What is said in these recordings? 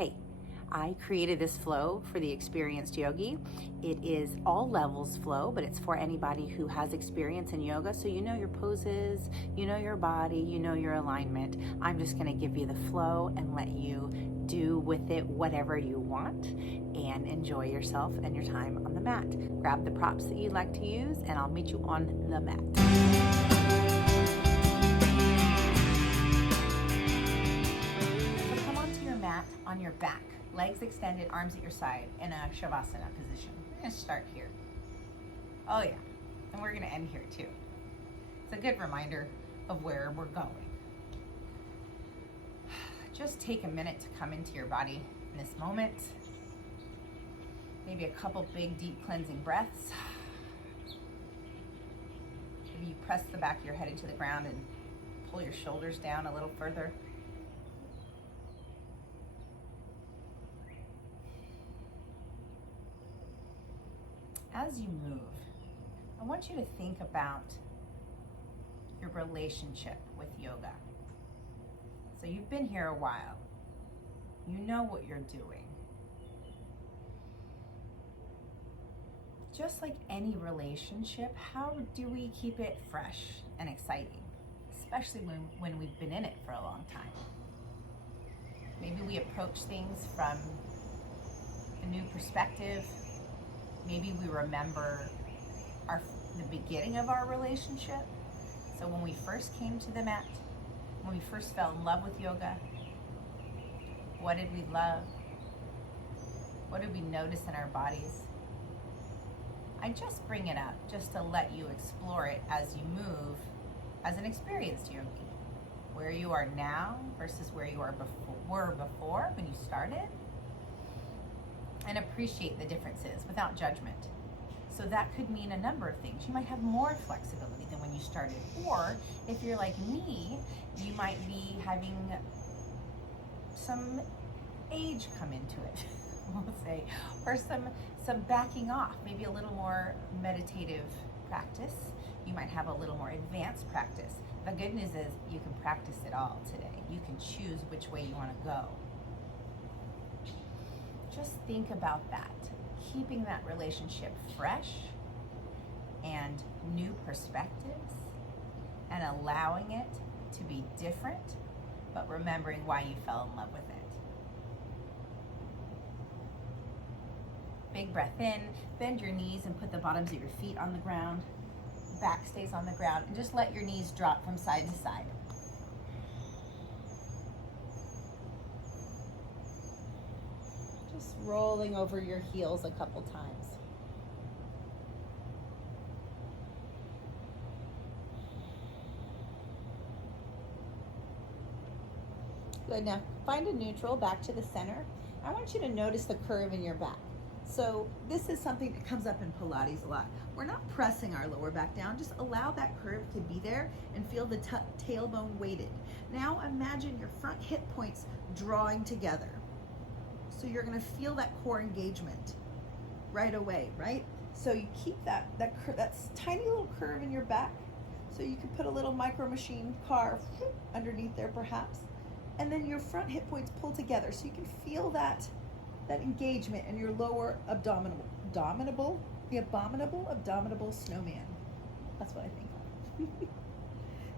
Hey, I created this flow for the experienced yogi. It is all levels flow, but it's for anybody who has experience in yoga. So you know your poses, you know your body, you know your alignment. I'm just going to give you the flow and let you do with it whatever you want and enjoy yourself and your time on the mat. Grab the props that you'd like to use and I'll meet you on the mat. On your back, legs extended, arms at your side in a Shavasana position. We're going to start here. Oh yeah, and we're going to end here too. It's a good reminder of where we're going. Just take a minute to come into your body in this moment. Maybe a couple big, deep cleansing breaths. Maybe you press the back of your head into the ground and pull your shoulders down a little further. As you move, I want you to think about your relationship with yoga. So you've been here a while. You know what you're doing. Just like any relationship, how do we keep it fresh and exciting? Especially when we've been in it for a long time. Maybe we approach things from a new perspective. Maybe we remember the beginning of our relationship. So when we first came to the mat, when we first fell in love with yoga, what did we love? What did we notice in our bodies? I just bring it up just to let you explore it as you move as an experienced yogi. Where you are now versus where you were before when you started. And appreciate the differences without judgment. So that could mean a number of things. You might have more flexibility than when you started. Or if you're like me, you might be having some age come into it, we'll say, or some backing off, maybe a little more meditative practice. You might have a little more advanced practice. The good news is you can practice it all today. You can choose which way you want to go. Just think about that, keeping that relationship fresh and new perspectives and allowing it to be different, but remembering why you fell in love with it. Big breath in, bend your knees and put the bottoms of your feet on the ground. Back stays on the ground and just let your knees drop from side to side. Rolling over your heels a couple times. Good, now find a neutral back to the center. I want you to notice the curve in your back. So this is something that comes up in Pilates a lot. We're not pressing our lower back down, just allow that curve to be there and feel the tailbone weighted. Now imagine your front hip points drawing together. So you're gonna feel that core engagement right away, right? So you keep that tiny little curve in your back. So you can put a little micro machine car underneath there perhaps. And then your front hip points pull together. So you can feel that engagement in your lower abdominal snowman. That's what I think of.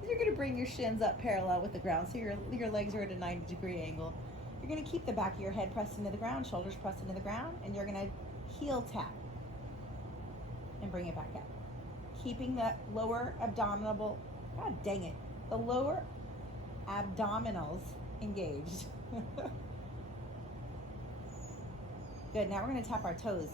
You're gonna bring your shins up parallel with the ground. So your legs are at a 90-degree angle. You're going to keep the back of your head pressed into the ground, shoulders pressed into the ground, and you're going to heel tap and bring it back up. Keeping that lower abdominal, god dang it, the lower abdominals engaged. Good, now we're going to tap our toes.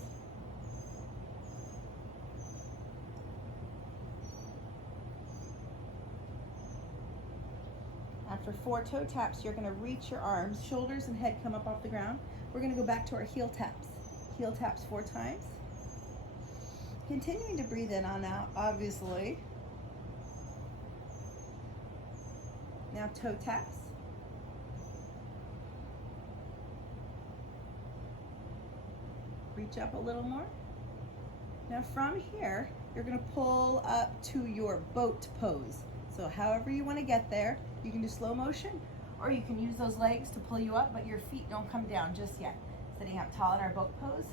After 4 toe taps, you're going to reach your arms, shoulders and head come up off the ground. We're going to go back to our heel taps. Heel taps 4 times. Continuing to breathe in on out, obviously. Now toe taps. Reach up a little more. Now from here, you're going to pull up to your boat pose. So however you want to get there, you can do slow motion Or you can use those legs to pull you up, but your feet don't come down just yet. Sitting up tall in our boat pose,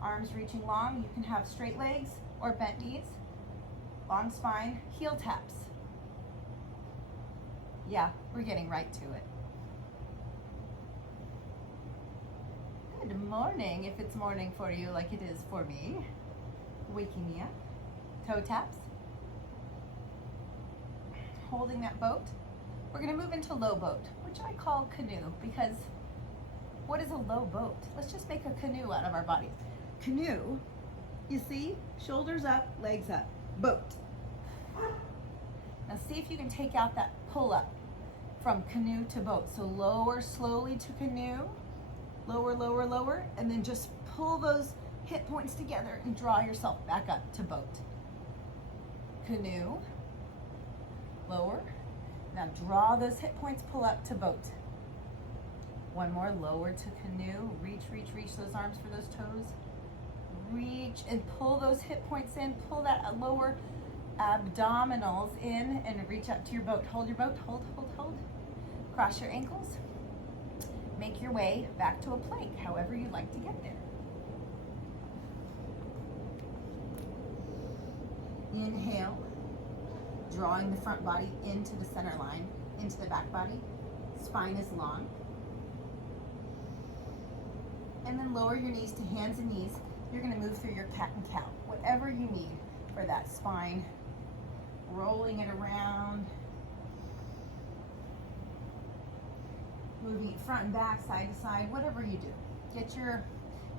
arms reaching long. You can have straight legs or bent knees, long spine, heel taps. Yeah, we're getting right to it. Good morning, if it's morning for you like it is for me. Waking me up. Toe taps. Holding that boat. We're gonna move into low boat, which I call canoe, because what is a low boat? Let's just make a canoe out of our bodies. Canoe, you see, shoulders up, legs up, boat. Now see if you can take out that pull up from canoe to boat. So lower slowly to canoe, lower, lower, lower, and then just pull those hip points together and draw yourself back up to boat. Canoe, lower. Now draw those hip points, pull up to boat. One more, lower to canoe. Reach, reach, reach those arms for those toes. Reach and pull those hip points in. Pull that lower abdominals in and reach up to your boat. Hold your boat, hold, hold, hold. Cross your ankles. Make your way back to a plank, however you like to get there. Inhale, drawing the front body into the center line, into the back body. Spine is long. And then lower your knees to hands and knees. You're gonna move through your cat and cow, whatever you need for that spine. Rolling it around. Moving it front and back, side to side, whatever you do. Get your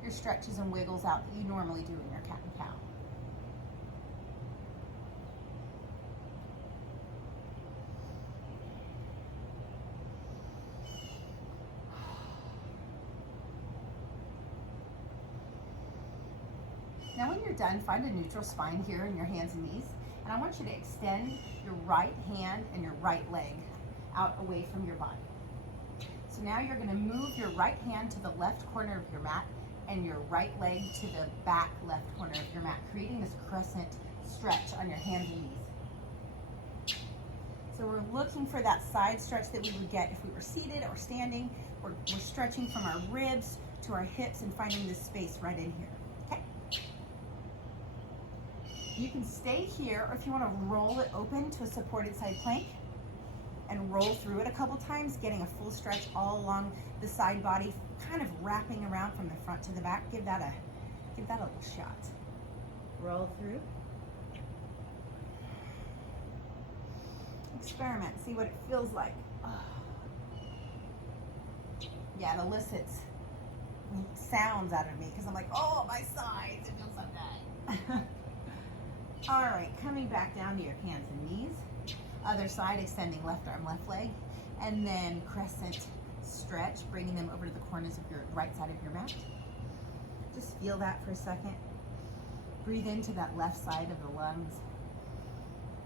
stretches and wiggles out that you normally do in your cat and cow. Now when you're done, find a neutral spine here in your hands and knees. And I want you to extend your right hand and your right leg out away from your body. So now you're gonna move your right hand to the left corner of your mat and your right leg to the back left corner of your mat, creating this crescent stretch on your hands and knees. So we're looking for that side stretch that we would get if we were seated or standing. We're stretching from our ribs to our hips and finding this space right in here. You can stay here, or if you want to roll it open to a supported side plank and roll through it a couple times, getting a full stretch all along the side body, kind of wrapping around from the front to the back. Give that a little shot. Roll through. Experiment, see what it feels like. Oh. Yeah, it elicits sounds out of me because I'm like, oh, my sides, it feels so good. All right, coming back down to your hands and knees. Other side, extending left arm, left leg. And then crescent stretch, bringing them over to the corners of your right side of your mat. Just feel that for a second. Breathe into that left side of the lungs.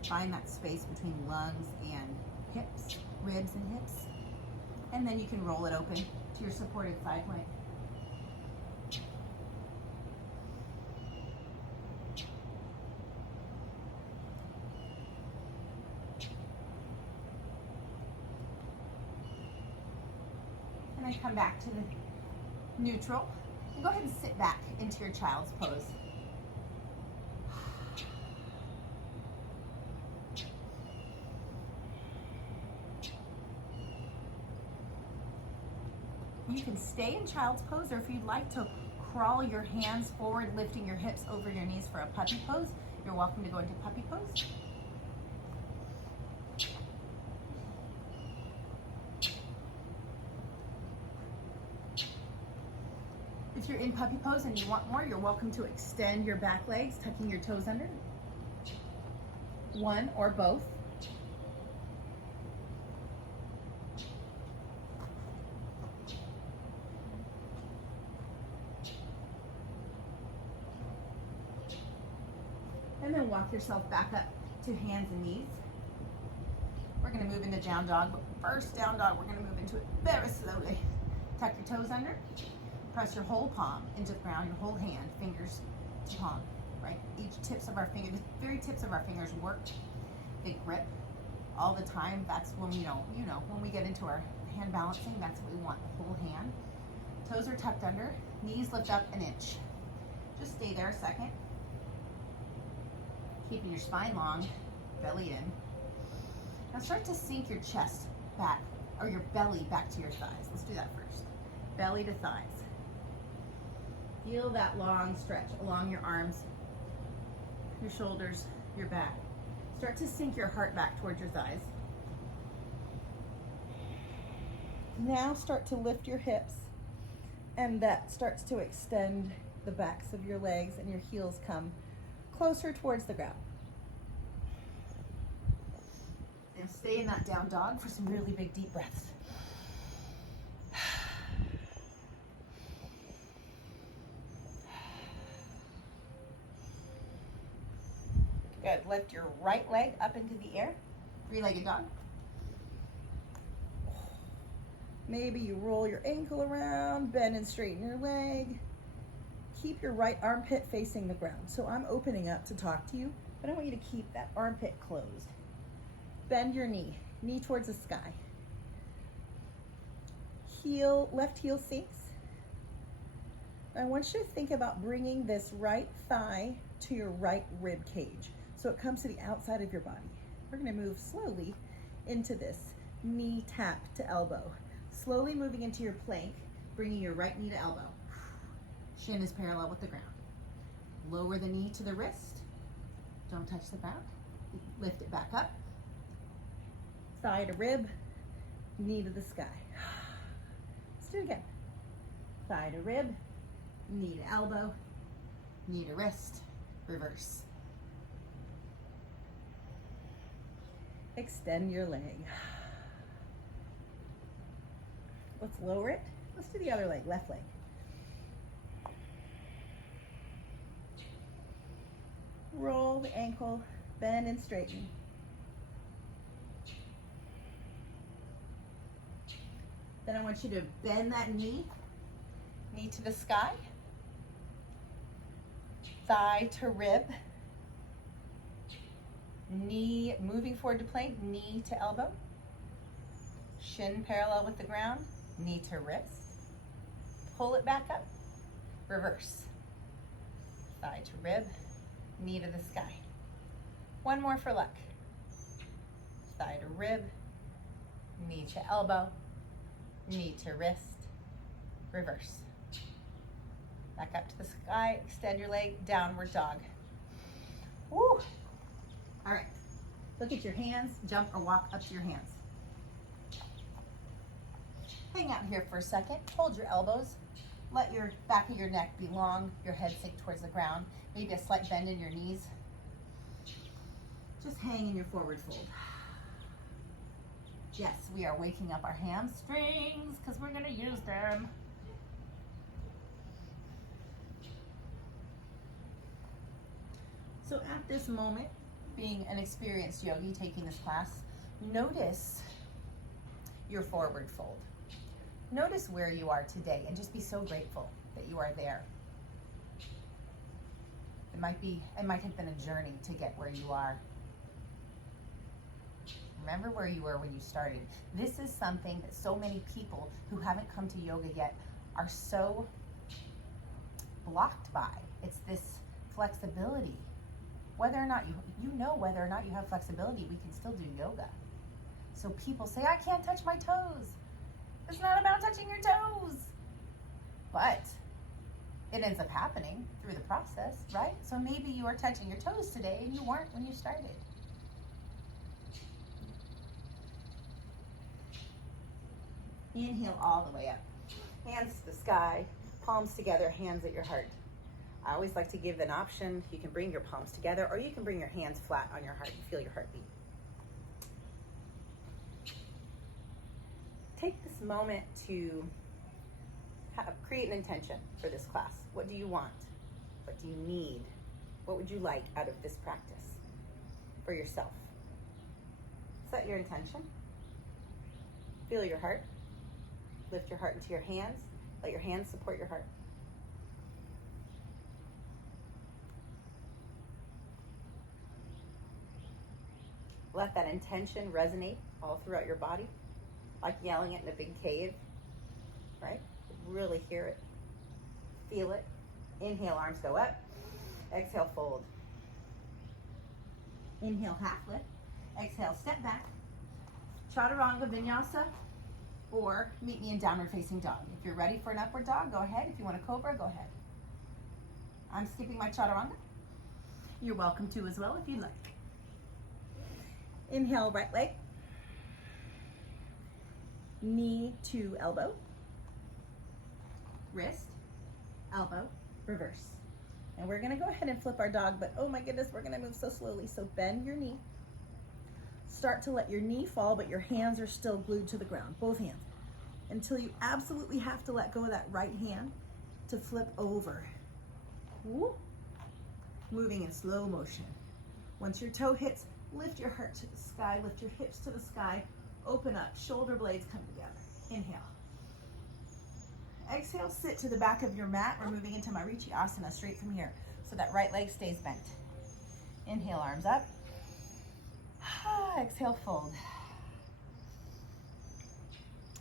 Find that space between lungs and hips, ribs and hips. And then you can roll it open to your supported side plank. And then come back to the neutral. And go ahead and sit back into your child's pose. You can stay in child's pose, or if you'd like to crawl your hands forward, lifting your hips over your knees for a puppy pose, you're welcome to go into puppy pose. If you're in puppy pose and you want more, you're welcome to extend your back legs, tucking your toes under. One or both. And then walk yourself back up to hands and knees. We're gonna move into down dog, but first down dog, we're gonna move into it very slowly. Tuck your toes under. Press your whole palm into the ground, your whole hand, fingers to palm, right? Each tips of our fingers, the very tips of our fingers work. They grip all the time. That's when we know, when we get into our hand balancing. That's what we want, the whole hand. Toes are tucked under, knees lift up an inch. Just stay there a second. Keeping your spine long, belly in. Now start to sink your chest back, or your belly back to your thighs. Let's do that first. Belly to thighs. Feel that long stretch along your arms, your shoulders, your back. Start to sink your heart back towards your thighs. Now start to lift your hips, and that starts to extend the backs of your legs, and your heels come closer towards the ground. And stay in that down dog for some really big deep breaths. Good. Lift your right leg up into the air. Three-legged dog. Maybe you roll your ankle around, bend and straighten your leg. Keep your right armpit facing the ground. So I'm opening up to talk to you, but I want you to keep that armpit closed. Bend your knee towards the sky. Left heel sinks. I want you to think about bringing this right thigh to your right rib cage, so it comes to the outside of your body. We're gonna move slowly into this knee tap to elbow. Slowly moving into your plank, bringing your right knee to elbow. Shin is parallel with the ground. Lower the knee to the wrist. Don't touch the ground. Lift it back up. Thigh to rib, knee to the sky. Let's do it again. Thigh to rib, knee to elbow, knee to wrist, reverse. Extend your leg. Let's lower it. Let's do the other leg, left leg. Roll the ankle, bend and straighten. Then I want you to bend that knee to the sky, thigh to rib, knee moving forward to plank, knee to elbow, shin parallel with the ground, knee to wrist, pull it back up, reverse, thigh to rib, knee to the sky. One more for luck. Thigh to rib, knee to elbow, knee to wrist, reverse. Back up to the sky, extend your leg, downward dog. Woo! All right, look at your hands, jump or walk up to your hands. Hang out here for a second, hold your elbows, let your back of your neck be long, your head sink towards the ground, maybe a slight bend in your knees. Just hang in your forward fold. Yes, we are waking up our hamstrings because we're gonna use them. So at this moment, being an experienced yogi taking this class, notice your forward fold. Notice where you are today and just be so grateful that you are there. It might have been a journey to get where you are. Remember where you were when you started. This is something that so many people who haven't come to yoga yet are so blocked by. It's this flexibility. Whether or not you know whether or not you have flexibility, we can still do yoga. So people say, I can't touch my toes. It's not about touching your toes. But it ends up happening through the process, right? So maybe you are touching your toes today and you weren't when you started. Inhale all the way up. Hands to the sky, palms together, hands at your heart. I always like to give an option. You can bring your palms together or you can bring your hands flat on your heart and feel your heartbeat. Take this moment to create an intention for this class. What do you want? What do you need? What would you like out of this practice for yourself? Set your intention. Feel your heart. Lift your heart into your hands. Let your hands support your heart. Let that intention resonate all throughout your body. like yelling it in a big cave, right? Really hear it, feel it. Inhale, arms go up. Exhale, fold. Inhale, half lift. Exhale, step back. Chaturanga Vinyasa, or meet me in downward facing dog. If you're ready for an upward dog, go ahead. If you want a cobra, go ahead. I'm skipping my chaturanga. You're welcome to as well if you'd like. Inhale, right leg. Knee to elbow. Wrist, elbow, reverse. And we're gonna go ahead and flip our dog, but oh my goodness, we're gonna move so slowly. So bend your knee. Start to let your knee fall, but your hands are still glued to the ground, both hands, until you absolutely have to let go of that right hand to flip over. Woo. Moving in slow motion. Once your toe hits, lift your heart to the sky, lift your hips to the sky, open up, shoulder blades come together. Inhale. Exhale, sit to the back of your mat. We're moving into Marichi Asana straight from here. So that right leg stays bent. Inhale, arms up. Exhale, fold.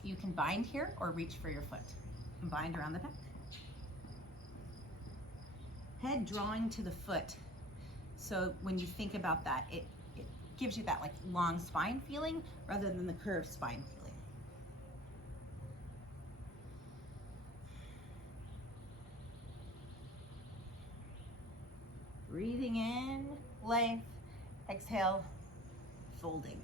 You can bind here or reach for your foot. Bind around the back. Head drawing to the foot. So when you think about that, it gives you that like long spine feeling rather than the curved spine feeling. Breathing in, length, exhale, folding.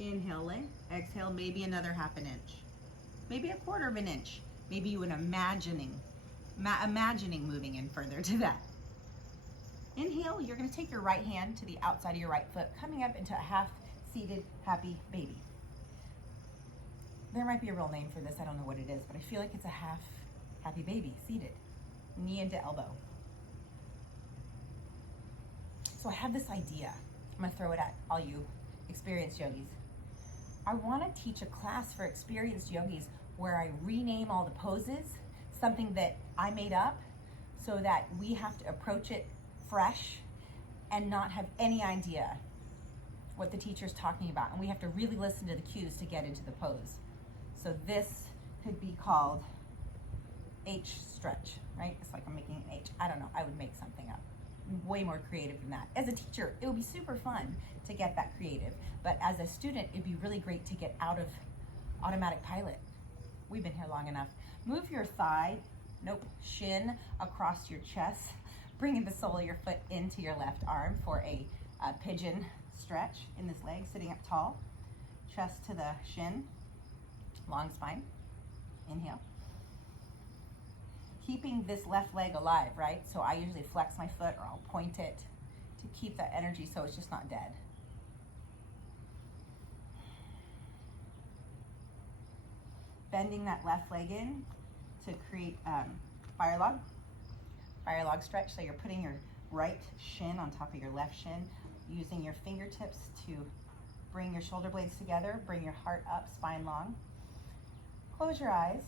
Inhale, length, exhale, maybe another half an inch, maybe a quarter of an inch, maybe you imagining moving in further to that. Inhale, you're gonna take your right hand to the outside of your right foot, coming up into a half seated happy baby. There might be a real name for this, I don't know what it is, but I feel like it's a half happy baby, seated. Knee into elbow. So I have this idea. I'm gonna throw it at all you experienced yogis. I wanna teach a class for experienced yogis where I rename all the poses, something that I made up, so that we have to approach it fresh and not have any idea what the teacher's talking about. And we have to really listen to the cues to get into the pose. So this could be called H stretch, right? It's like I'm making an H. I don't know, I would make something up. Way more creative than that. As a teacher, it would be super fun to get that creative. But as a student, it'd be really great to get out of automatic pilot. We've been here long enough. Move your thigh, shin across your chest, bringing the sole of your foot into your left arm for a pigeon stretch in this leg, sitting up tall. Chest to the shin, long spine. Inhale. Keeping this left leg alive, right? So I usually flex my foot or I'll point it to keep that energy so it's just not dead. Bending that left leg in to create fire log stretch. So you're putting your right shin on top of your left shin, using your fingertips to bring your shoulder blades together, bring your heart up, spine long. Close your eyes.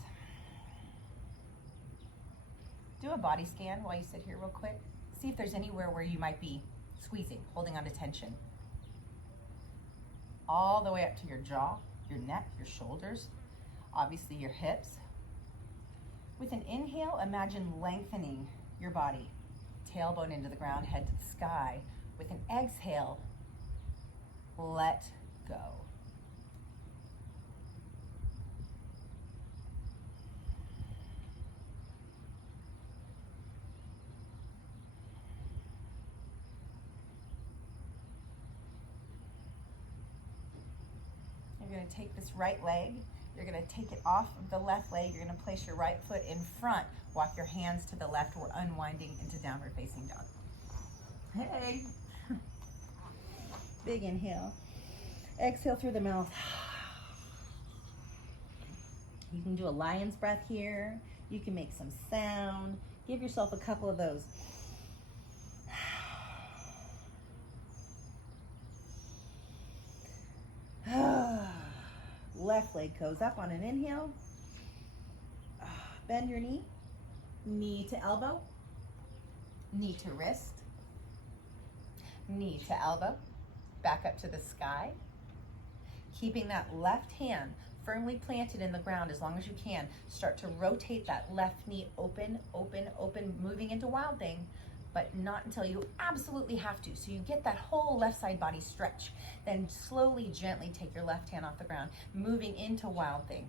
Do a body scan while you sit here real quick. See if there's anywhere where you might be squeezing, holding on to tension. All the way up to your jaw, your neck, your shoulders, obviously your hips. With an inhale, imagine lengthening your body. Tailbone into the ground, head to the sky. With an exhale, let go. You're going to take this right leg, you're going to take it off of the left leg, you're going to place your right foot in front, walk your hands to the left, we're unwinding into downward facing dog. Hey! Big inhale. Exhale through the mouth. You can do a lion's breath here, you can make some sound, give yourself a couple of those. Left leg goes up on an inhale. Bend your knee. Knee to elbow. Knee to wrist. Knee to elbow. back up to the sky. Keeping that left hand firmly planted in the ground as long as you can. Start to rotate that left knee open, open, open, moving into Wild Thing, but not until you absolutely have to. So you get that whole left side body stretch. Then slowly, gently take your left hand off the ground, moving into Wild Thing.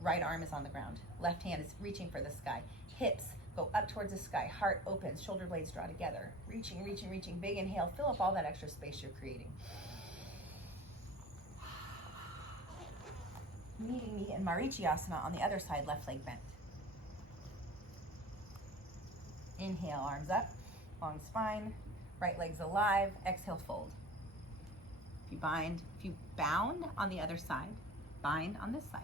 Right arm is on the ground. Left hand is reaching for the sky. Hips go up towards the sky. Heart opens, shoulder blades draw together. Reaching, reaching, reaching. Big inhale, fill up all that extra space you're creating. Meeting me in Marichiasana on the other side, left leg bent. Inhale, arms up, long spine, right leg's alive, exhale, fold. If you bound on the other side, bind on this side.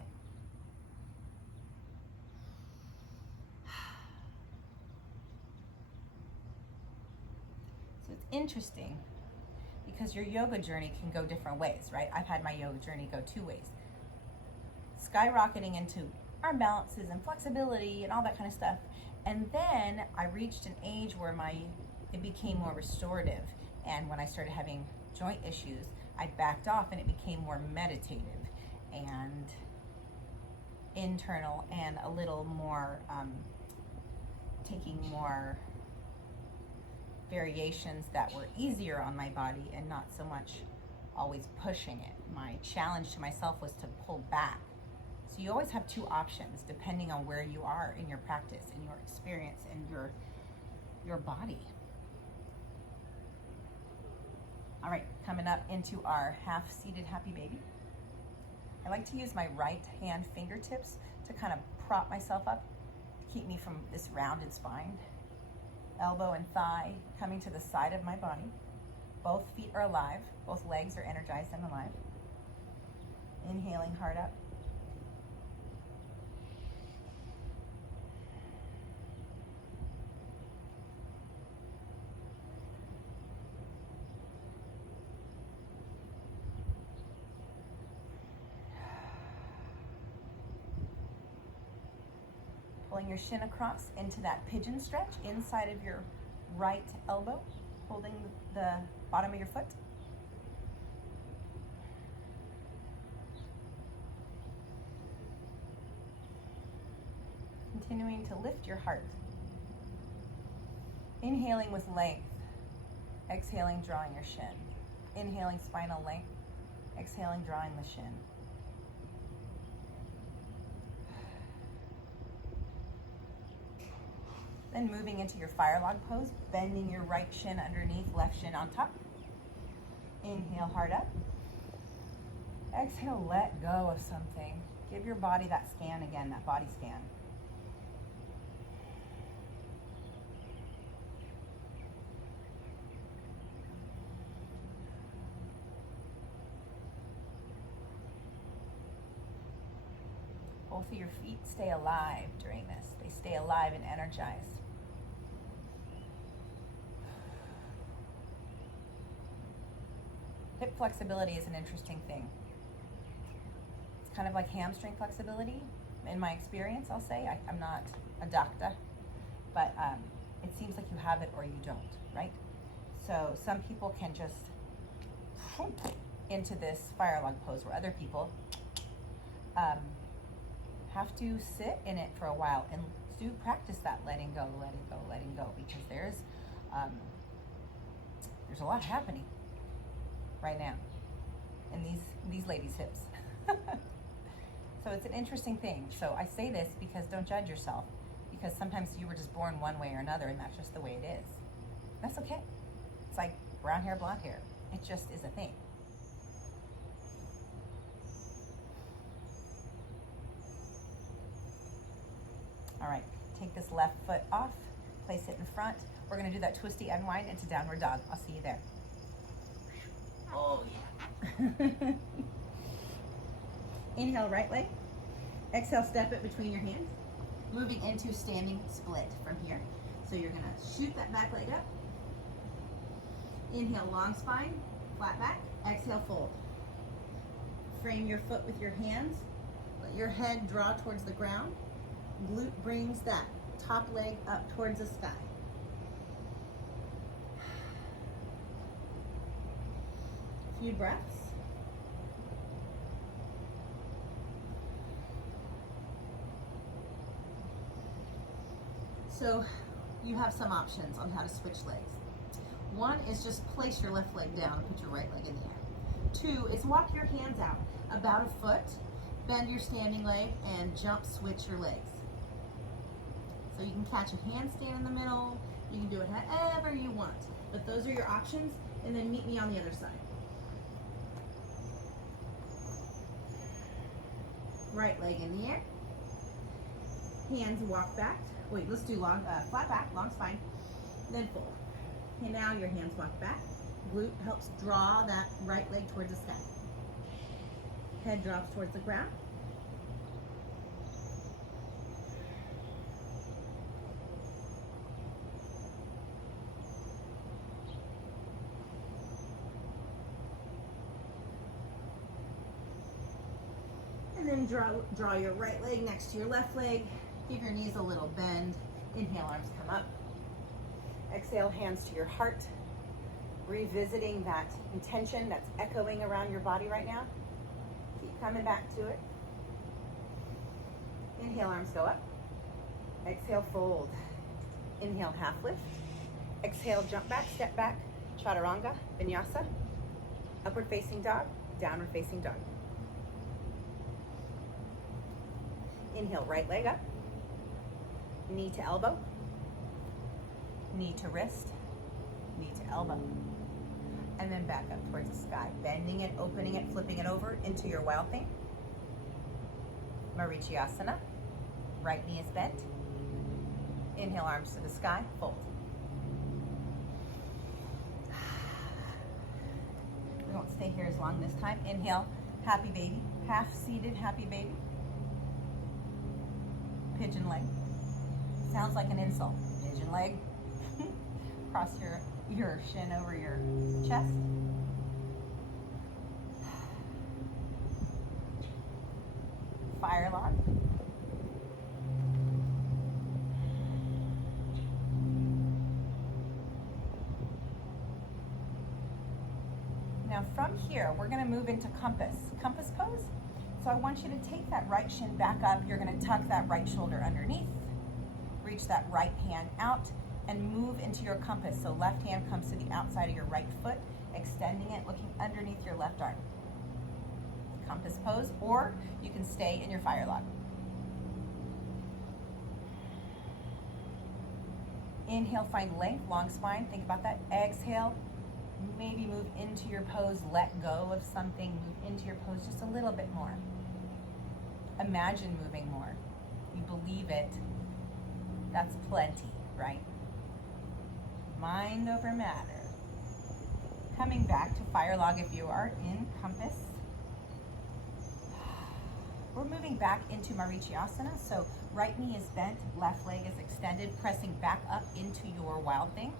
So it's interesting because your yoga journey can go different ways, right? I've had my yoga journey go 2 ways. Skyrocketing into arm balances and flexibility and all that kind of stuff. And then I reached an age where it became more restorative. And when I started having joint issues, I backed off and it became more meditative and internal and a little more, taking more variations that were easier on my body and not so much always pushing it. My challenge to myself was to pull back. So you always have 2 options depending on where you are in your practice, in your experience, and your body. All right, coming up into our half-seated happy baby. I like to use my right hand fingertips to kind of prop myself up, to keep me from this rounded spine. Elbow and thigh coming to the side of my body. Both feet are alive. Both legs are energized and alive. Inhaling, heart up. Pulling your shin across into that pigeon stretch inside of your right elbow, holding the bottom of your foot. Continuing to lift your heart. Inhaling with length. Exhaling, drawing your shin. Inhaling, spinal length. Exhaling, drawing the shin. Then moving into your fire log pose, bending your right shin underneath, left shin on top. Inhale, heart up. Exhale, let go of something. Give your body that scan again, that body scan. Both of your feet stay alive during this. They stay alive and energized. Hip flexibility is an interesting thing. It's kind of like hamstring flexibility, in my experience, I'll say. I'm not a doctor, but it seems like you have it or you don't, right? So some people can just into this fire log pose, where other people have to sit in it for a while and do practice that letting go, letting go, letting go, because there's a lot happening right now in these ladies' hips. So it's an interesting thing. So I say this because don't judge yourself, because sometimes you were just born one way or another and that's just the way it is. That's okay. It's like brown hair, blonde hair. It just is a thing. All right, take this left foot off, place it in front. We're gonna do that twisty unwind into downward dog. I'll see you there. Oh yeah. Inhale, right leg. Exhale, step it between your hands. Moving into standing split from here. So you're gonna shoot that back leg up. Inhale, long spine, flat back. Exhale, fold. Frame your foot with your hands. Let your head draw towards the ground. Glute brings that top leg up towards the sky. few breaths. So you have some options on how to switch legs. One is just place your left leg down and put your right leg in the air. 2 is walk your hands out about a foot, bend your standing leg, and jump switch your legs. So you can catch a handstand in the middle, you can do it however you want, but those are your options, and then meet me on the other side. Right leg in the air, hands walk back. Wait, let's do long, flat back, long spine, then fold. Okay, now your hands walk back. Glute helps draw that right leg towards the sky. Head drops towards the ground. And then draw your right leg next to your left leg. Give your knees a little bend. Inhale, arms come up. Exhale, hands to your heart. Revisiting that intention that's echoing around your body right now. Keep coming back to it. Inhale, arms go up. Exhale, fold. Inhale, half lift. Exhale, jump back, step back. Chaturanga, vinyasa. Upward facing dog, downward facing dog. Inhale, right leg up. Knee to elbow. Knee to wrist. Knee to elbow. And then back up towards the sky. Bending it, opening it, flipping it over into your wild thing. Marichiasana. Right knee is bent. Inhale, arms to the sky, fold. We won't stay here as long this time. Inhale, happy baby. Half seated, happy baby. Pigeon leg. Sounds like an insult. Pigeon leg. Cross your shin over your chest. Fire log. Now from here, we're going to move into compass pose. So I want you to take that right shin back up. You're going to tuck that right shoulder underneath. Reach that right hand out and move into your compass. So left hand comes to the outside of your right foot, extending it, looking underneath your left arm. Compass pose, or you can stay in your fire log. Inhale, find length, long spine. Think about that. Exhale, maybe move into your pose, let go of something, move into your pose just a little bit more. Imagine moving more. You believe it. That's plenty, right? Mind over matter. Coming back to fire log if you are in compass. We're moving back into Marichiasana. So right knee is bent, left leg is extended, pressing back up into your wild thing.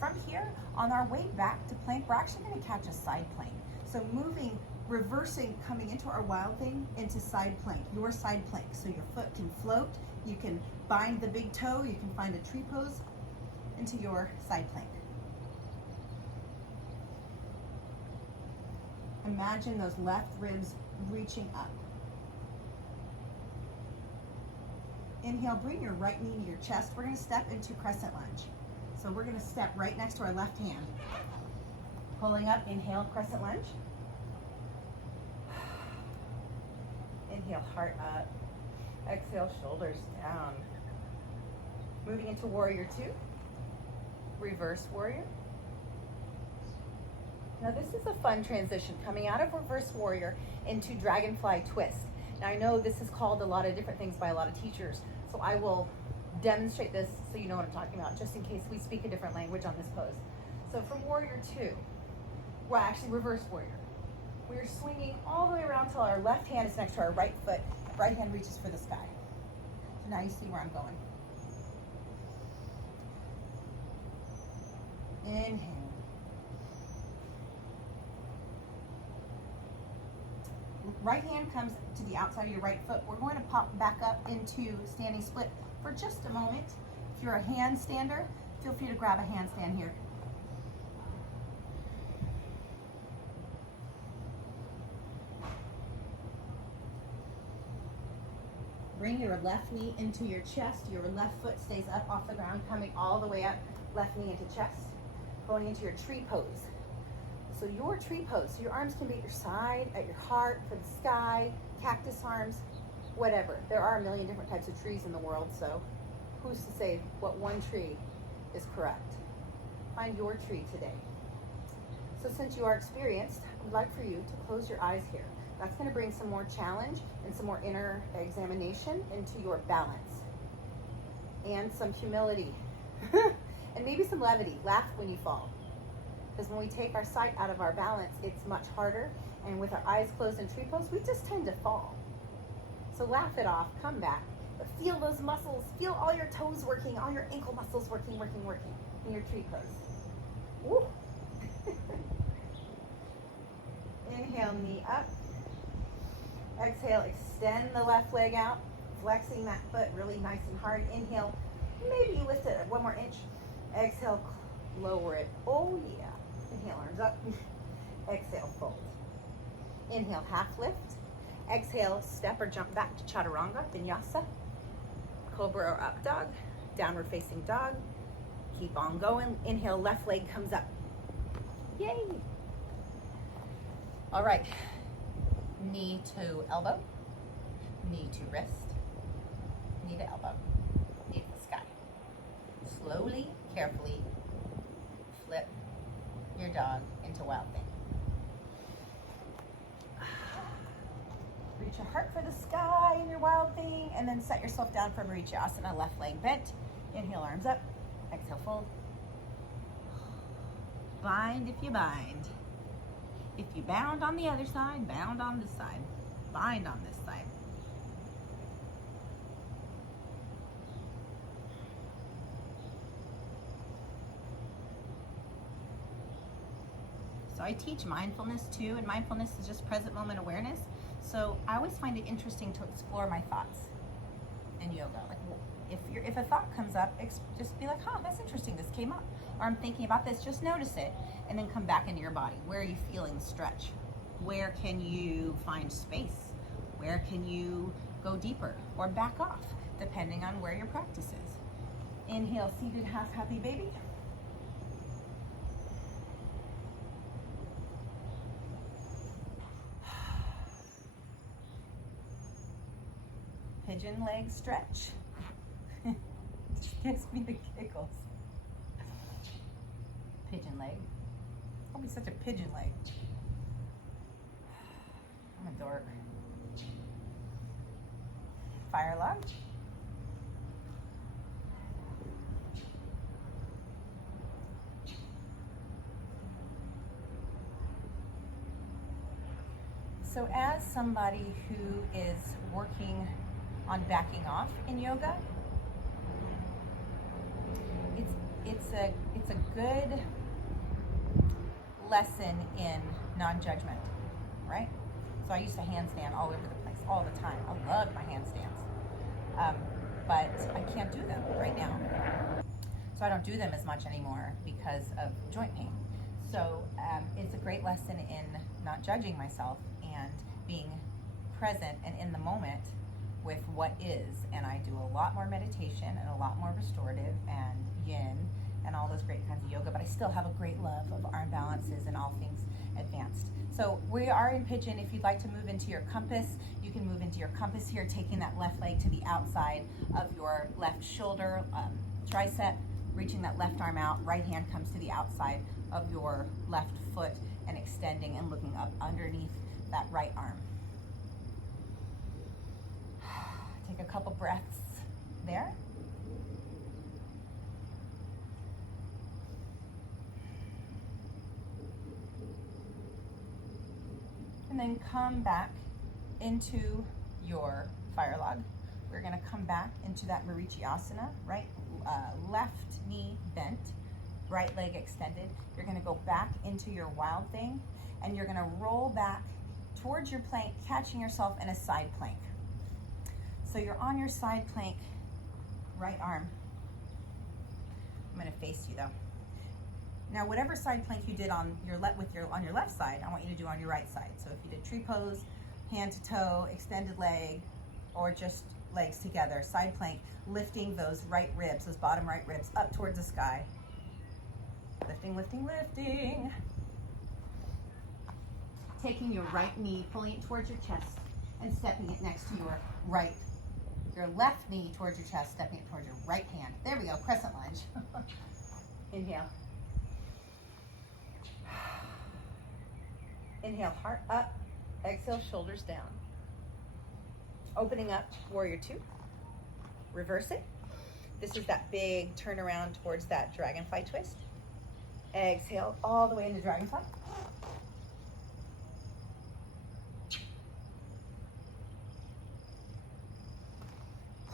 From here, on our way back to plank, we're actually going to catch a side plank. So moving, reversing, coming into our wild thing, into side plank, your side plank. So your foot can float, you can bind the big toe, you can find a tree pose into your side plank. Imagine those left ribs reaching up. Inhale, bring your right knee to your chest. We're going to step into crescent lunge. So we're going to step right next to our left hand. Pulling up, inhale, crescent lunge. Inhale, heart up. Exhale, shoulders down. Moving into warrior two. Reverse warrior. Now this is a fun transition, coming out of reverse warrior into dragonfly twist. Now I know this is called a lot of different things by a lot of teachers, so I will demonstrate this so you know what I'm talking about, just in case we speak a different language on this pose. So from warrior two, well actually reverse warrior. We're swinging all the way around till our left hand is next to our right foot, right hand reaches for the sky. So now you see where I'm going. Inhale. Right hand comes to the outside of your right foot. We're going to pop back up into standing split for just a moment. If you're a handstander, feel free to grab a handstand here. Bring your left knee into your chest. Your left foot stays up off the ground, coming all the way up. Left knee into chest. Going into your tree pose. So your tree pose, so your arms can be at your side, at your heart, for the sky, cactus arms, whatever. There are a million different types of trees in the world, so who's to say what one tree is correct? Find your tree today. So since you are experienced, I would like for you to close your eyes here. That's going to bring some more challenge and some more inner examination into your balance. And some humility. And maybe some levity. Laugh when you fall. Because when we take our sight out of our balance, it's much harder. And with our eyes closed in tree pose, we just tend to fall. So laugh it off, come back. But feel those muscles. Feel all your toes working, all your ankle muscles working in your tree pose. Woo. Inhale, knee up. Exhale, extend the left leg out, flexing that foot really nice and hard. Inhale, maybe you lift it 1 more inch. Exhale, lower it. Oh yeah. Inhale, arms up. Exhale, fold. Inhale, half lift. Exhale, step or jump back to chaturanga, vinyasa. Cobra or up dog. Downward facing dog. Keep on going. Inhale, left leg comes up. Yay. All right. Knee to elbow. Knee to wrist. Knee to elbow. Knee to the sky. Slowly, carefully flip your dog into wild thing. Reach your heart for the sky in your wild thing, and then set yourself down for Marichasana, left leg bent. Inhale, arms up. Exhale, fold. Bind if you bind. If you bound on the other side, bound on this side. Bind on this side. So I teach mindfulness too, and mindfulness is just present moment awareness. So I always find it interesting to explore my thoughts in yoga. Like if a thought comes up, just be like, that's interesting, this came up. Or I'm thinking about this, just notice it, and then come back into your body. Where are you feeling the stretch? Where can you find space? Where can you go deeper or back off, depending on where your practice is? Inhale, seated half happy baby. Pigeon leg stretch. Just gives me the giggles. Pigeon leg. I'll be such a pigeon leg. I'm a dork. Fire log. So as somebody who is working on backing off in yoga, it's a good lesson in non-judgment, right? So I used to handstand all over the place, all the time. I love my handstands, but I can't do them right now. So I don't do them as much anymore because of joint pain. So it's a great lesson in not judging myself and being present and in the moment with what is. And I do a lot more meditation and a lot more restorative and yin and all those great kinds of yoga, but I still have a great love of arm balances and all things advanced. So we are in pigeon. If you'd like to move into your compass, you can move into your compass here, taking that left leg to the outside of your left shoulder, tricep, reaching that left arm out. Right hand comes to the outside of your left foot and extending and looking up underneath that right arm. Take a couple breaths there. And then come back into your fire log. We're going to come back into that Marichasana, right? Left knee bent, right leg extended. You're going to go back into your wild thing, and you're going to roll back towards your plank, catching yourself in a side plank. So you're on your side plank, right arm. I'm going to face you though. Now, whatever side plank you did on your left side, I want you to do on your right side. So if you did tree pose, hand to toe, extended leg, or just legs together, side plank, lifting those right ribs, those bottom right ribs up towards the sky. Lifting, lifting, lifting. Taking your right knee, pulling it towards your chest and stepping it next to your left knee towards your chest, stepping it towards your right hand. There we go, crescent lunge. Inhale. Inhale, heart up. Exhale, shoulders down. Opening up, warrior two. Reverse it. This is that big turnaround towards that dragonfly twist. Exhale all the way into dragonfly.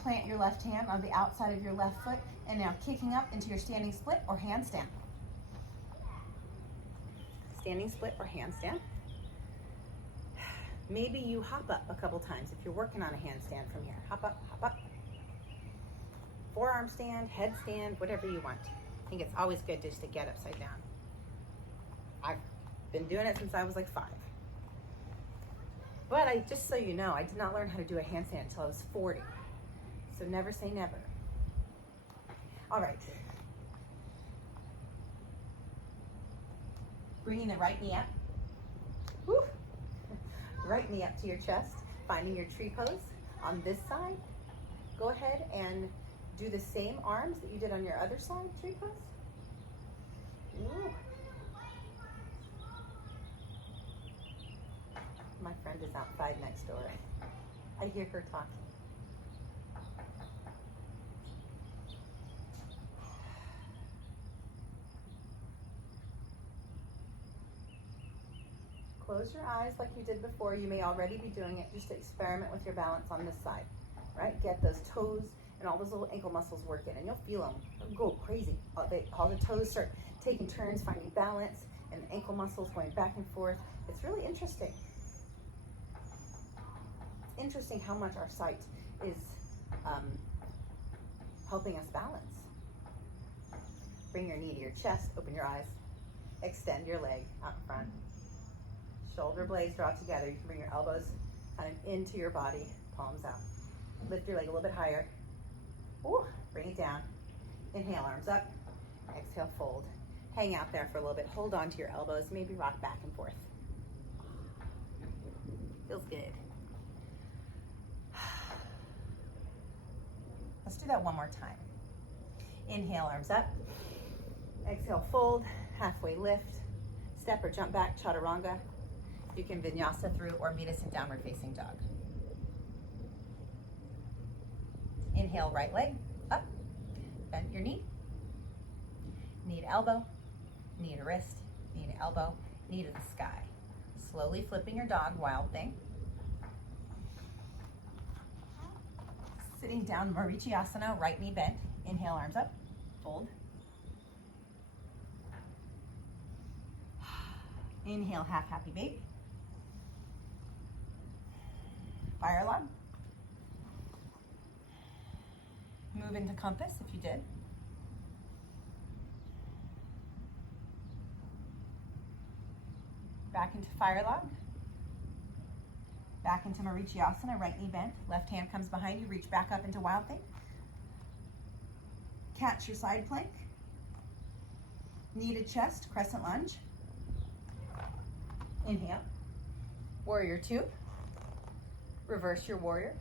Plant your left hand on the outside of your left foot, and now kicking up into your standing split or handstand. Standing split or handstand. Maybe you hop up a couple times if you're working on a handstand from here. Hop up, hop up. Forearm stand, head stand, whatever you want. I think it's always good just to get upside down. I've been doing it since I was like 5. But just so you know, I did not learn how to do a handstand until I was 40. So never say never. All right. Bringing the right knee up. Woo. Right knee up to your chest. Finding your tree pose on this side. Go ahead and do the same arms that you did on your other side, tree pose. Ooh. My friend is outside next door. I hear her talking. Close your eyes like you did before. You may already be doing it. Just experiment with your balance on this side, right? Get those toes and all those little ankle muscles working, and you'll feel them go crazy. All the toes start taking turns, finding balance, and the ankle muscles going back and forth. It's really interesting. It's interesting how much our sight is helping us balance. Bring your knee to your chest, open your eyes, extend your leg out in front. Shoulder blades draw together. You can bring your elbows kind of into your body, palms out. Lift your leg a little bit higher. Ooh, bring it down. Inhale, arms up. Exhale, fold. Hang out there for a little bit. Hold on to your elbows. Maybe rock back and forth. Feels good. Let's do that one more time. Inhale, arms up. Exhale, fold. Halfway lift. Step or jump back, chaturanga. You can vinyasa through or meet us in downward facing dog. Inhale, right leg up, bend your knee, knee to elbow, knee to wrist, knee to elbow, knee to the sky. Slowly flipping your dog, wild thing. Sitting down, Marichiasana, right knee bent. Inhale, arms up, fold. Inhale, half happy baby. Fire log. Move into compass if you did. Back into fire log. Back into Marichiasana, right knee bent. Left hand comes behind you, reach back up into wild thing. Catch your side plank. Knee to chest, crescent lunge. Inhale. Warrior two. Reverse your warrior.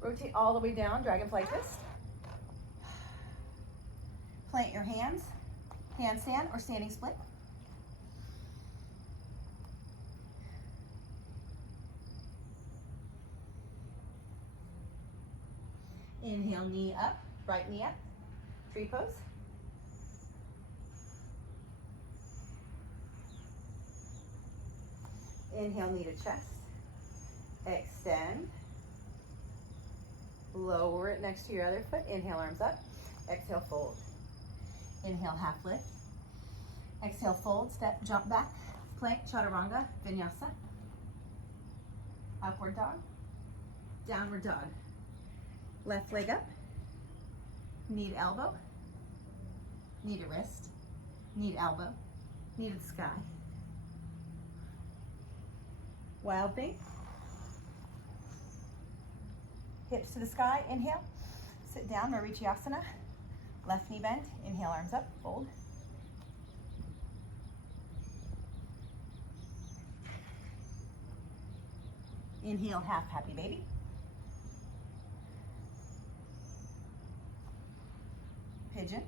Rotate all the way down, dragonfly twist. Plant your hands, handstand or standing split. Inhale, knee up, right knee up, tree pose. Inhale, knee to chest. Extend. Lower it next to your other foot. Inhale, arms up. Exhale, fold. Inhale, half lift. Exhale, fold, step, jump back. Plank, chaturanga, vinyasa. Upward dog. Downward dog. Left leg up. Knee to elbow. Knee to wrist. Knee to elbow. Knee to the sky. Wild thing. hips to the sky, inhale. Sit down, Marichiasana. Left knee bend, inhale, arms up, fold. Inhale, half happy baby. Pigeon,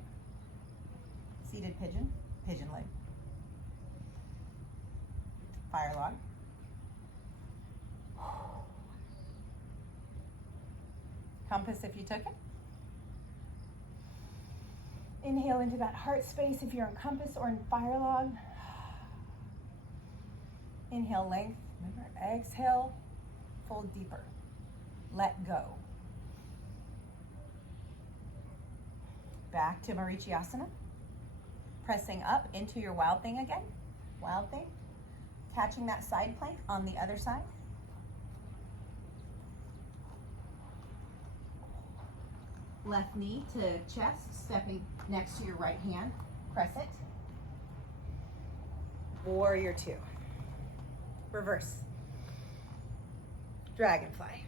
seated pigeon, pigeon leg. Fire log. Compass if you took it. Inhale into that heart space if you're in compass or in fire log. Inhale, length. Remember, exhale, fold deeper. Let go. Back to Marichiasana. Pressing up into your wild thing again. Wild thing. Catching that side plank on the other side. Left knee to chest, stepping next to your right hand. Crescent. Warrior two. Reverse. Dragonfly.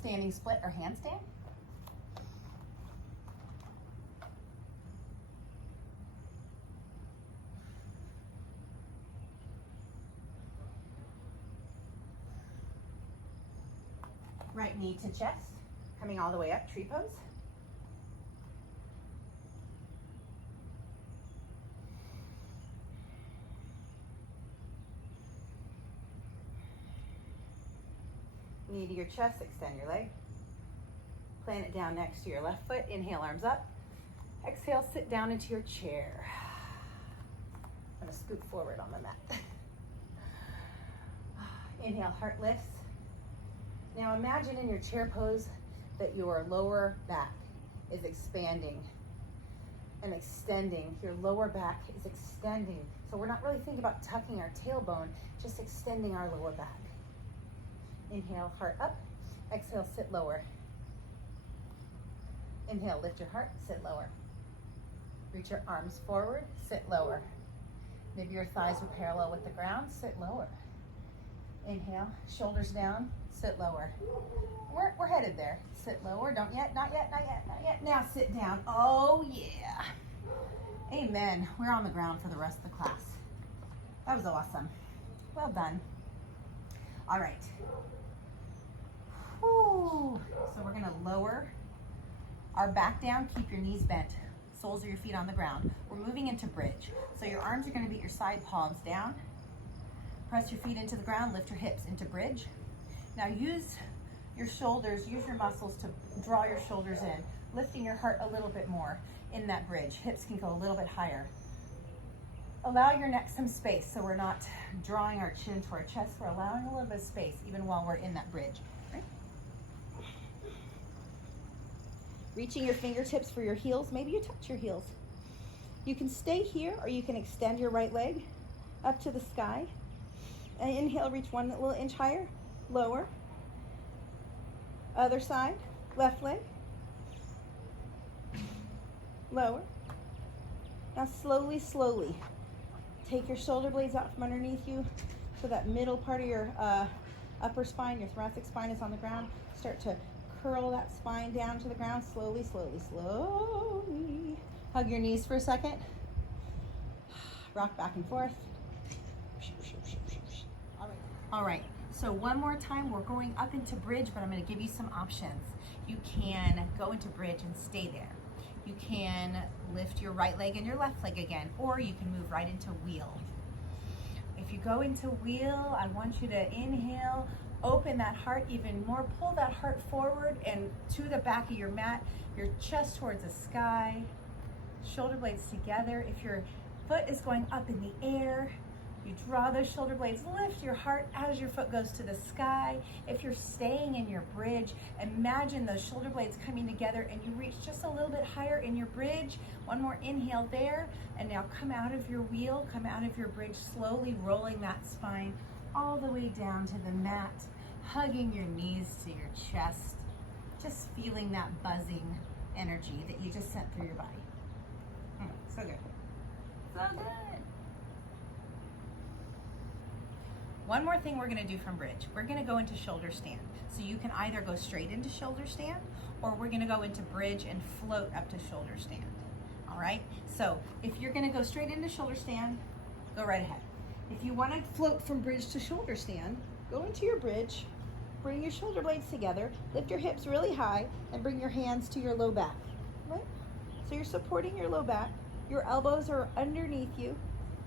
Standing split or handstand. Right knee to chest, coming all the way up, tree pose. Knee to your chest, extend your leg. Plant it down next to your left foot. Inhale, arms up. Exhale, sit down into your chair. I'm gonna scoot forward on the mat. Inhale, heart lifts. Now imagine in your chair pose that your lower back is expanding and extending. Your lower back is extending. So we're not really thinking about tucking our tailbone, just extending our lower back. Inhale, heart up. Exhale, sit lower. Inhale, lift your heart, sit lower. Reach your arms forward, sit lower. Maybe your thighs are parallel with the ground, sit lower. Inhale, shoulders down, sit lower. We're headed there. Sit lower, don't yet, not yet, not yet, not yet. Now sit down. Oh yeah. Amen. We're on the ground for the rest of the class. That was awesome. Well done. All right. Whew. So we're gonna lower our back down, keep your knees bent, soles of your feet on the ground. We're moving into bridge. So your arms are gonna be your side palms down. Press your feet into the ground, lift your hips into bridge. Now use your shoulders, use your muscles to draw your shoulders in, lifting your heart a little bit more in that bridge. Hips can go a little bit higher. Allow your neck some space so we're not drawing our chin to our chest. We're allowing a little bit of space even while we're in that bridge. Right? Reaching your fingertips for your heels. Maybe you touch your heels. You can stay here or you can extend your right leg up to the sky. And inhale, reach one little inch higher, lower. Other side, left leg, lower. Now slowly, slowly, take your shoulder blades out from underneath you so that middle part of your upper spine, your thoracic spine is on the ground. Start to curl that spine down to the ground, slowly, slowly, slowly. Hug your knees for a second. Rock back and forth. All right, so one more time, we're going up into bridge, but I'm gonna give you some options. You can go into bridge and stay there. You can lift your right leg and your left leg again, or you can move right into wheel. If you go into wheel, I want you to inhale, open that heart even more, pull that heart forward and to the back of your mat, your chest towards the sky, shoulder blades together. If your foot is going up in the air, you draw those shoulder blades, lift your heart as your foot goes to the sky. If you're staying in your bridge, imagine those shoulder blades coming together and you reach just a little bit higher in your bridge. One more inhale there, and now come out of your wheel, come out of your bridge, slowly rolling that spine all the way down to the mat, hugging your knees to your chest, just feeling that buzzing energy that you just sent through your body. So good. So good. One more thing we're gonna do from bridge. We're gonna go into shoulder stand. So you can either go straight into shoulder stand, or we're gonna go into bridge and float up to shoulder stand. All right? So if you're gonna go straight into shoulder stand, go right ahead. If you wanna float from bridge to shoulder stand, go into your bridge, bring your shoulder blades together, lift your hips really high, and bring your hands to your low back, right? So you're supporting your low back, your elbows are underneath you.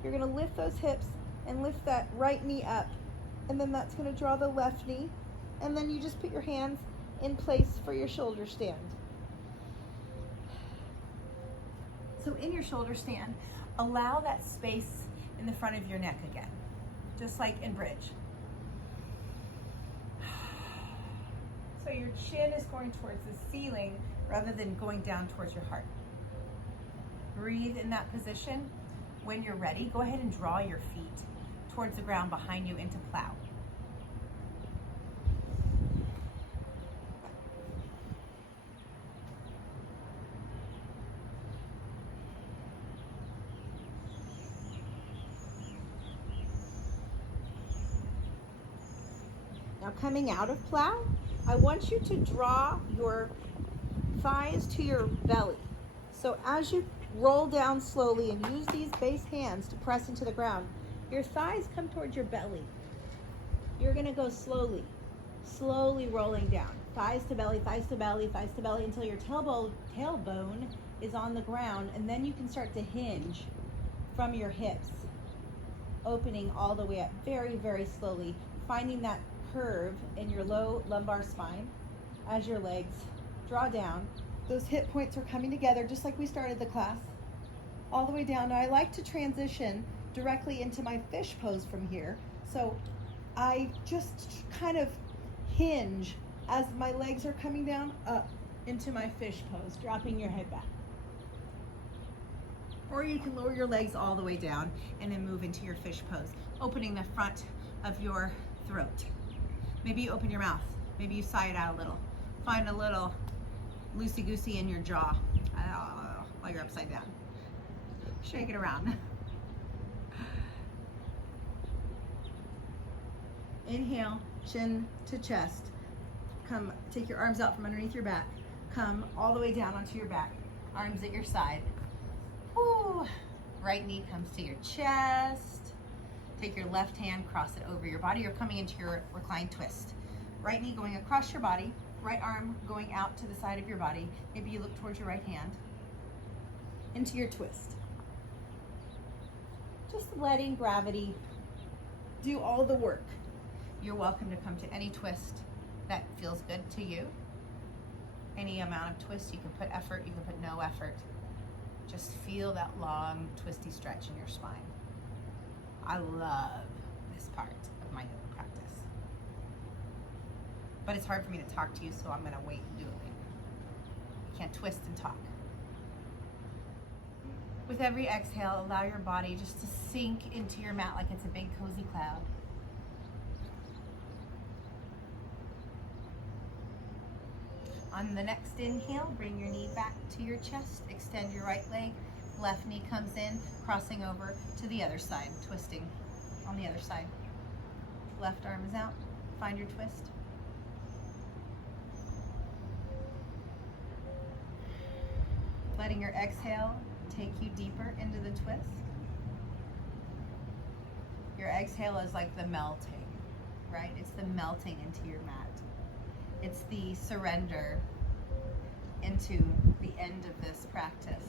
You're gonna lift those hips and lift that right knee up. And then that's gonna draw the left knee. And then you just put your hands in place for your shoulder stand. So in your shoulder stand, allow that space in the front of your neck again, just like in bridge. So your chin is going towards the ceiling rather than going down towards your heart. Breathe in that position. When you're ready, go ahead and draw your feet towards the ground behind you into plow. Now coming out of plow, I want you to draw your thighs to your belly. So as you roll down slowly and use these base hands to press into the ground, your thighs come towards your belly. You're gonna go slowly, slowly rolling down. Thighs to belly, thighs to belly, thighs to belly until your tailbone is on the ground, and then you can start to hinge from your hips, opening all the way up very, very slowly, finding that curve in your low lumbar spine as your legs draw down. Those hip points are coming together just like we started the class, all the way down. Now I like to transition directly into my fish pose from here. So I just kind of hinge as my legs are coming down up into my fish pose, dropping your head back. Or you can lower your legs all the way down and then move into your fish pose, opening the front of your throat. Maybe you open your mouth. Maybe you sigh it out a little. Find a little loosey-goosey in your jaw while you're upside down. Shake it around. Inhale, chin to chest. Come, take your arms out from underneath your back. Come all the way down onto your back. Arms at your side. Woo. Right knee comes to your chest. Take your left hand, cross it over your body. You're coming into your reclined twist. Right knee going across your body. Right arm going out to the side of your body. Maybe you look towards your right hand. Into your twist. Just letting gravity do all the work. You're welcome to come to any twist that feels good to you. Any amount of twist. You can put effort, you can put no effort. Just feel that long, twisty stretch in your spine. I love this part of my yoga practice. But it's hard for me to talk to you, so I'm gonna wait and do it later. You can't twist and talk. With every exhale, allow your body just to sink into your mat like it's a big cozy cloud. On the next inhale, bring your knee back to your chest, extend your right leg, left knee comes in, crossing over to the other side, twisting on the other side. Left arm is out, find your twist. Letting your exhale take you deeper into the twist. Your exhale is like the melting, right? It's the melting into your mat. It's the surrender into the end of this practice.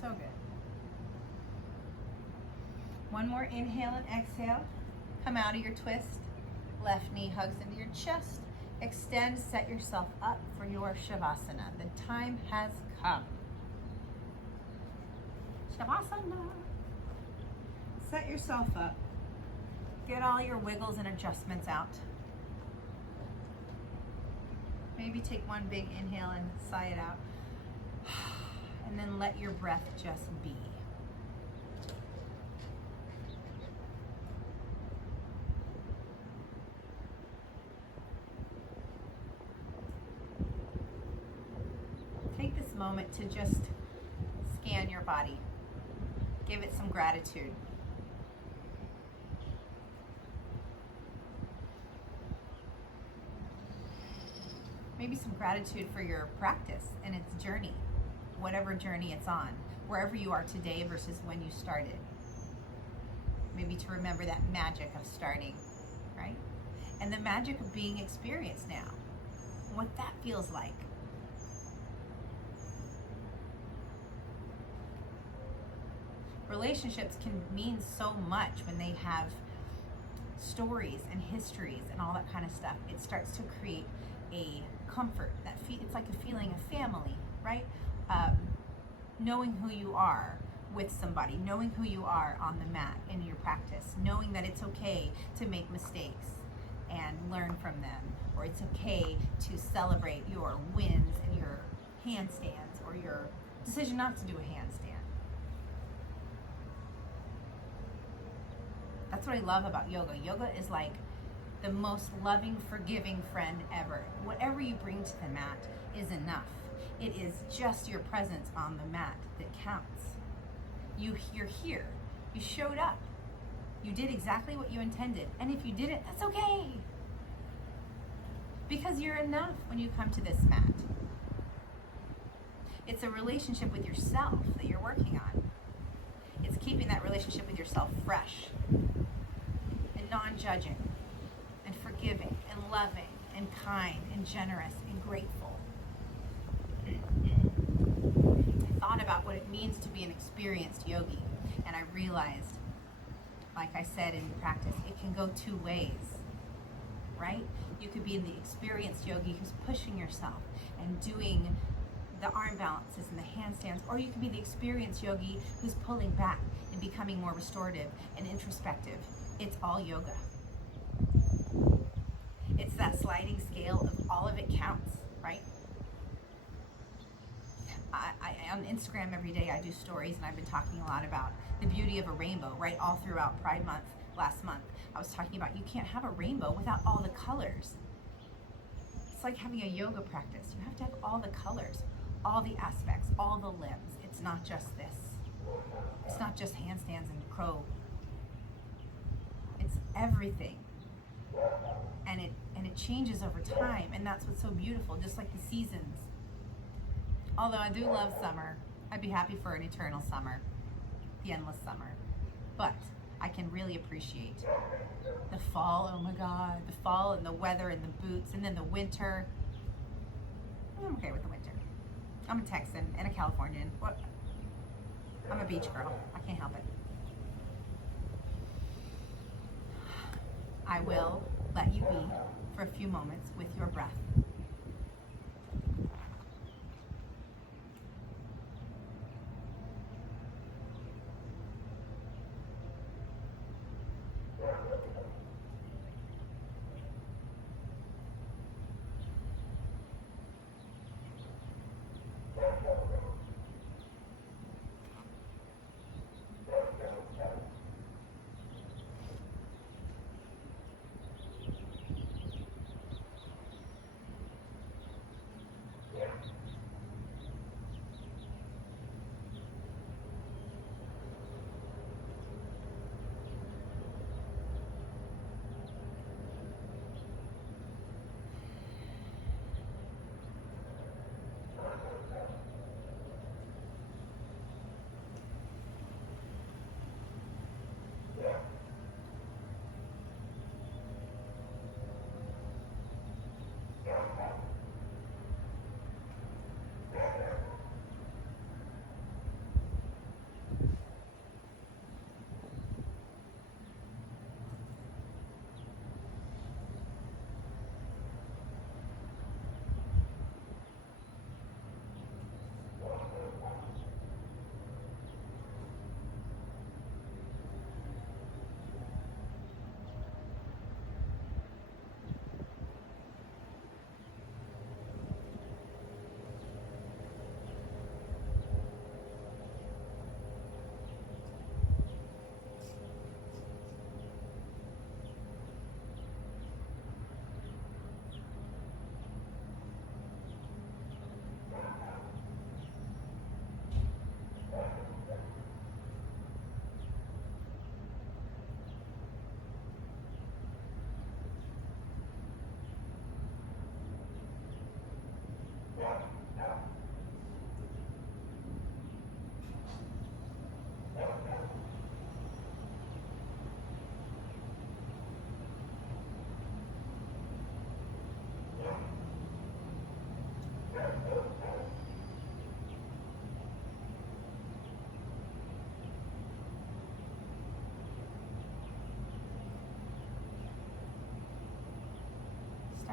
So good. One more inhale and exhale. Come out of your twist. Left knee hugs into your chest. Extend, set yourself up for your Shavasana. The time has come. Shavasana. Set yourself up. Get all your wiggles and adjustments out. Maybe take one big inhale and sigh it out. And then let your breath just be. Take this moment to just scan your body. Give give it some gratitude. Maybe some gratitude for your practice and its journey, whatever journey it's on, wherever you are today versus when you started. Maybe to remember that magic of starting, right? And the magic of being experienced now, what that feels like. Relationships can mean so much when they have stories and histories and all that kind of stuff. It starts to create a comfort, it's like a feeling of family, right? Knowing who you are with somebody, knowing who you are on the mat in your practice, knowing that it's okay to make mistakes and learn from them, or it's okay to celebrate your wins and your handstands or your decision not to do a handstand. That's what I love about yoga. Yoga is like the most loving, forgiving friend ever. Whatever you bring to the mat is enough. It is just your presence on the mat that counts. You're here. You showed up. You did exactly what you intended. And if you didn't, that's okay. Because you're enough when you come to this mat. It's a relationship with yourself that you're working on. It's keeping that relationship with yourself fresh and non-judging and forgiving and loving and kind and generous and grateful. I thought about what it means to be an experienced yogi, and I realized, like I said in practice, it can go two ways, right? You could be in the experienced yogi who's pushing yourself and doing the arm balances and the handstands, or you can be the experienced yogi who's pulling back and becoming more restorative and introspective. It's all yoga. It's that sliding scale of all of it counts, right? On Instagram every day I do stories, and I've been talking a lot about the beauty of a rainbow, right? All throughout Pride Month last month, I was talking about you can't have a rainbow without all the colors. It's like having a yoga practice. You have to have all the colors, all the aspects, all the limbs. It's not just this. It's not just handstands and crow. It's everything. And it changes over time, and that's what's so beautiful, just like the seasons. Although I do love summer, I'd be happy for an eternal summer, the endless summer. But I can really appreciate the fall. Oh my God, the fall and the weather and the boots, and then the winter. I'm okay with the winter. I'm a Texan and a Californian. What? I'm a beach girl. I can't help it. I will let you be for a few moments with your breath.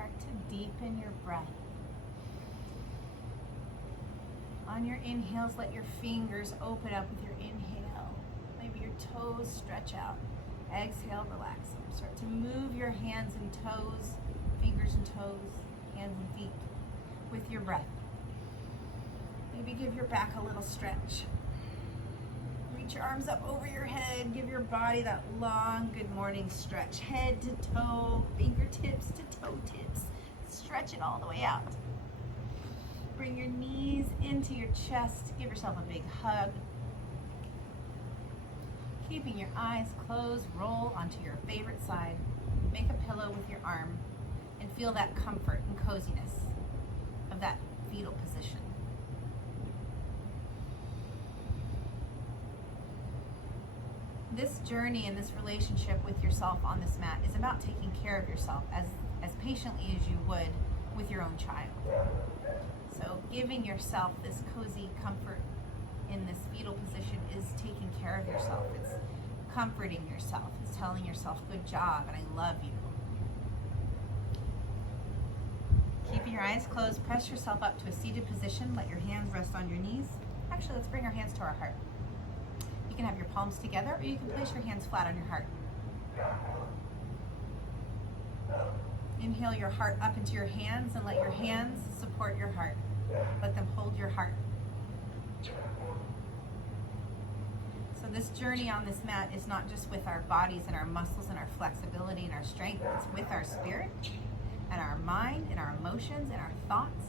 Start to deepen your breath. On your inhales, let your fingers open up with your inhale. Maybe your toes stretch out. Exhale, relax. Start to move your hands and toes, fingers and toes, hands and feet with your breath. Maybe give your back a little stretch. Reach your arms up over your head. Give your body that long good morning stretch. Head to toe, fingertips to toe tips. Stretch it all the way out. Bring your knees into your chest. Give yourself a big hug. Keeping your eyes closed, roll onto your favorite side. Make a pillow with your arm and feel that comfort and coziness of that fetal position. This journey and this relationship with yourself on this mat is about taking care of yourself as patiently as you would with your own child. So giving yourself this cozy comfort in this fetal position is taking care of yourself. It's comforting yourself. It's telling yourself, good job, and I love you. Keeping your eyes closed, press yourself up to a seated position. Let your hands rest on your knees. Actually, let's bring our hands to our heart. You can have your palms together, or you can place your hands flat on your heart. Inhale your heart up into your hands and let your hands support your heart. Let them hold your heart. So this journey on this mat is not just with our bodies and our muscles and our flexibility and our strength. It's with our spirit and our mind and our emotions and our thoughts.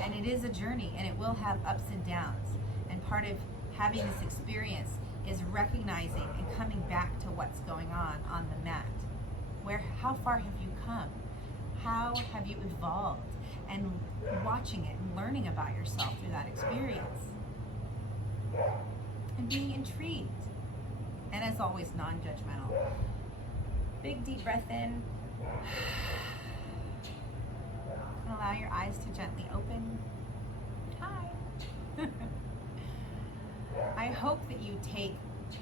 And it is a journey, and it will have ups and downs. And part of having this experience is recognizing and coming back to what's going on the mat. How far have you come? How have you evolved? And watching it and learning about yourself through that experience. And being intrigued. And as always, non-judgmental. Big deep breath in. And allow your eyes to gently open. Hi. I hope that you take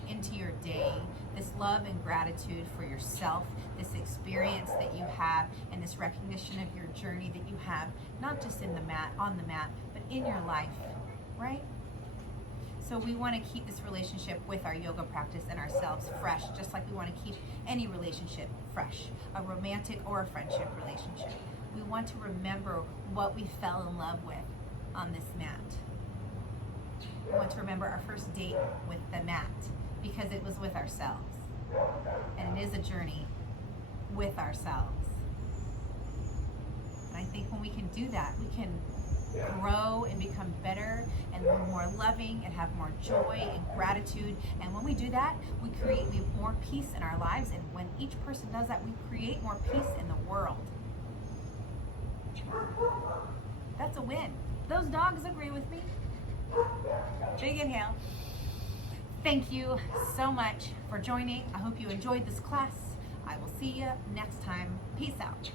into your day this love and gratitude for yourself, this experience that you have, and this recognition of your journey that you have, not just on the mat, but in your life, right? So we want to keep this relationship with our yoga practice and ourselves fresh, just like we want to keep any relationship fresh, a romantic or a friendship relationship. We want to remember what we fell in love with on this mat. We want to remember our first date with the mat, because it was with ourselves. And it is a journey with ourselves. And I think when we can do that, we can grow and become better and more loving and have more joy and gratitude. And when we do that, we create more peace in our lives. And when each person does that, we create more peace in the world. That's a win. Those dogs agree with me. Big inhale. Thank you so much for joining. I hope you enjoyed this class. I will see you next time. Peace out.